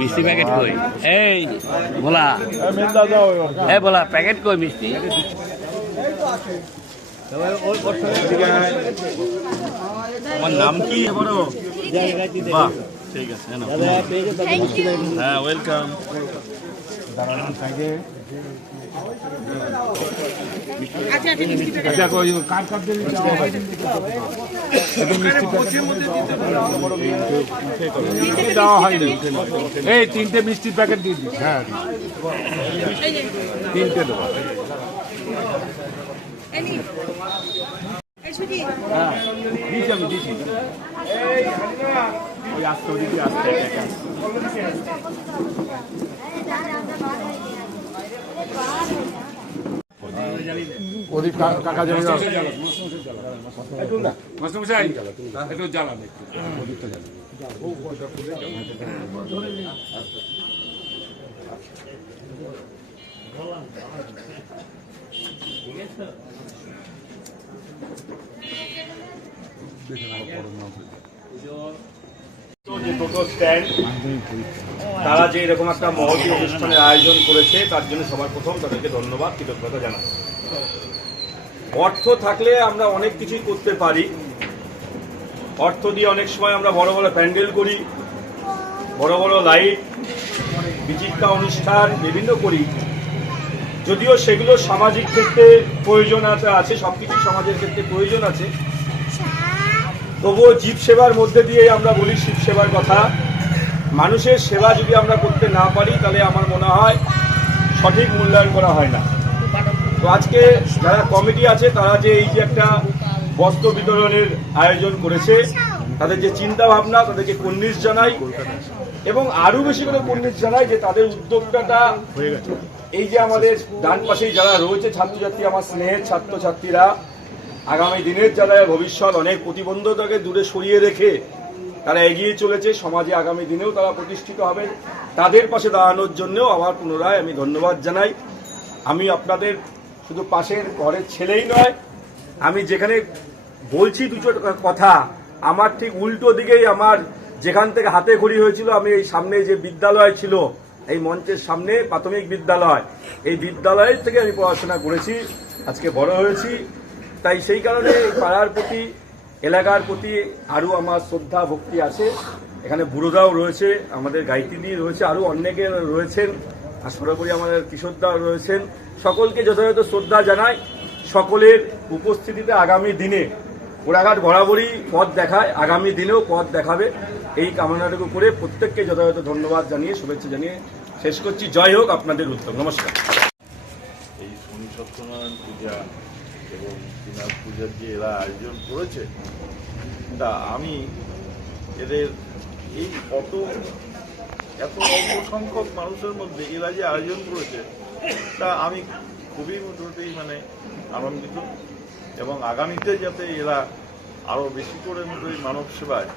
মিষ্টি প্যাকেট কই? এই ভোলা, এই ভোলা প্যাকেট কই মিষ্টি? আমার নাম কি? বাহ, ঠিক আছে, হ্যাঁ, ওয়েলকাম। দেওয়া হয়নি, এই 3টে মিষ্টির প্যাকেট দিয়ে দিচ্ছি। হ্যাঁ, 3টে দেবো। দিয়েছি আমি, দিয়েছি। ওই আসতে দিদি আসতে ওদিক কাকা যাবে মাস্টারমশাই একটু জ্বালান, একটু ওদিকটা জ্বালান। যে টোটো স্ট্যান্ড তারা যে এরকম একটা মহতী অনুষ্ঠানের আয়োজন করেছে তার জন্য সবার প্রথম তাদেরকে ধন্যবাদ, কৃতজ্ঞতা জানাই। অর্থ থাকলে আমরা অনেক কিছুই করতে পারি। অর্থ দিয়ে অনেক সময় আমরা বড় বড় প্যান্ডেল করি, বড় বড় লাইট, বিচিত্রা অনুষ্ঠান বিভিন্ন করি। যদিও সেগুলো সামাজিক ক্ষেত্রে প্রয়োজনীয়তা আছে, সবকিছু সমাজের ক্ষেত্রে প্রয়োজন আছে, তবুও জীব সেবার মধ্যে দিয়ে আমরা বলি শিব সেবার কথা। মানুষের সেবা যদি আমরা করতে না পারি তাহলে আমার মনে হয় সঠিক মূল্যায়ন করা হয় না। তো আজকে যারা কমিটি আছে তারা যে এই যে একটা বস্ত্র বিতরণের আয়োজন করেছে, তাদের যে চিন্তা ভাবনা, তাদেরকে কুর্নিশ জানাই এবং আরো বেশি করে কুর্নিশ জানাই যে তাদের উদ্যোক্তাটা হয়ে গেছে। এই যে আমাদের ডান পাশেই যারা রয়েছে ছাত্রছাত্রী, আমার স্নেহের ছাত্রছাত্রীরা, আগামী দিনের যারা ভবিষ্যৎ অনেক প্রতিবন্ধকতাকে দূরে সরিয়ে রেখে তারা এগিয়ে চলেছে, সমাজে আগামী দিনেও তারা প্রতিষ্ঠিত হবে, তাদের পাশে দাঁড়ানোর জন্যও আবার পুনরায় আমি ধন্যবাদ জানাই। আমি আপনাদের শুধু পাশের ঘরের ছেলেই নয়, আমি যেখানে বলছি দুটো কথা, আমার ঠিক উল্টো দিকেই আমার যেখান থেকে হাতে খড়ি হয়েছিল, আমি এই সামনে যে বিদ্যালয় ছিল, এই মঞ্চের সামনে প্রাথমিক বিদ্যালয়, এই বিদ্যালয় থেকে আমি পড়াশোনা করেছি, আজকে বড় হয়েছি। তাই সেই কারণে পাড়ার প্রতি, এলাকার প্রতি আরও আমার শ্রদ্ধা ভক্তি আছে। এখানে বুড়োদাও রয়েছে, আমাদের গায়ত্রী রয়েছে, আরও অনেকে রয়েছেন, আর সর্বোপরি আমাদের কিশোরদাও রয়েছেন। সকলকে যথাযথ শ্রদ্ধা জানাই। সকলের উপস্থিতিতে আগামী দিনে ঘোড়াঘাট বরাবরই পথ দেখায়, আগামী দিনেও পথ দেখাবে, এই কামনাটুকু করে প্রত্যেককে যথাযথ ধন্যবাদ জানিয়ে শুভেচ্ছা জানিয়ে শেষ করছি। জয় হোক আপনাদের উদ্যোগ। নমস্কার। এই শনি সত্যনারায়ণ পূজা এবং শ্রীনাথ পূজার যে এরা আয়োজন করেছে, তা আমি এদের এই এত অল্প সংখ্যক মানুষের মধ্যে এরা যে আয়োজন করেছে তা আমি খুবই মোটামুটি আনন্দিত, এবং আগামীতে যাতে এরা আরও বেশি করে মোটামুটি মানব সেবায়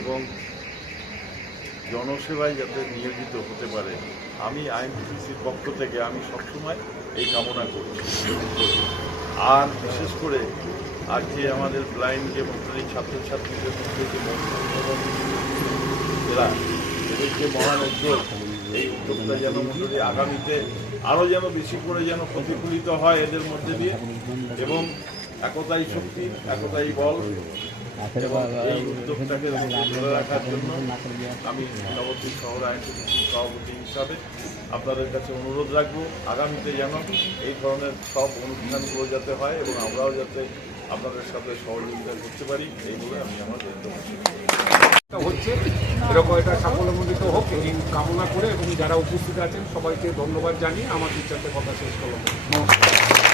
এবং জনসেবায় যাতে নিয়োজিত হতে পারে, আমি আইনটিসির পক্ষ থেকে আমি সবসময় এই কামনা করছি। আর বিশেষ করে আজকে আমাদের ব্লাইন্ড যে মোটামুটি ছাত্রছাত্রীদের মধ্যে যে এরা এদের যে মহান উদ্যোগ, এই উদ্যোগটা যেন মোটামুটি আগামীতে আরও যেন বেশি করে যেন প্রতিফলিত হয় এদের মধ্যে দিয়ে, এবং একতাই শক্তি, একতাই বল, এবং এই উদ্যোগটাকে ধরে রাখার জন্য আমি নবদ্বীপ শহর আইনটিসির সভাপতি হিসাবে আপনাদের কাছে অনুরোধ রাখবো আগামীতে যেন এই ধরনের সব অনুষ্ঠানগুলো যাতে হয় এবং আমরাও যাতে আপনাদের সাথে সহযোগিতা করতে পারি, এই বলে আমি আমার হচ্ছে এরকম এটা সাফল্যমণ্ডিত হোক এই কামনা করে, এবং যারা উপস্থিত আছেন সবাইকে ধন্যবাদ জানিয়ে আমার বিচারতে কথা শেষ করলাম। নমস্কার।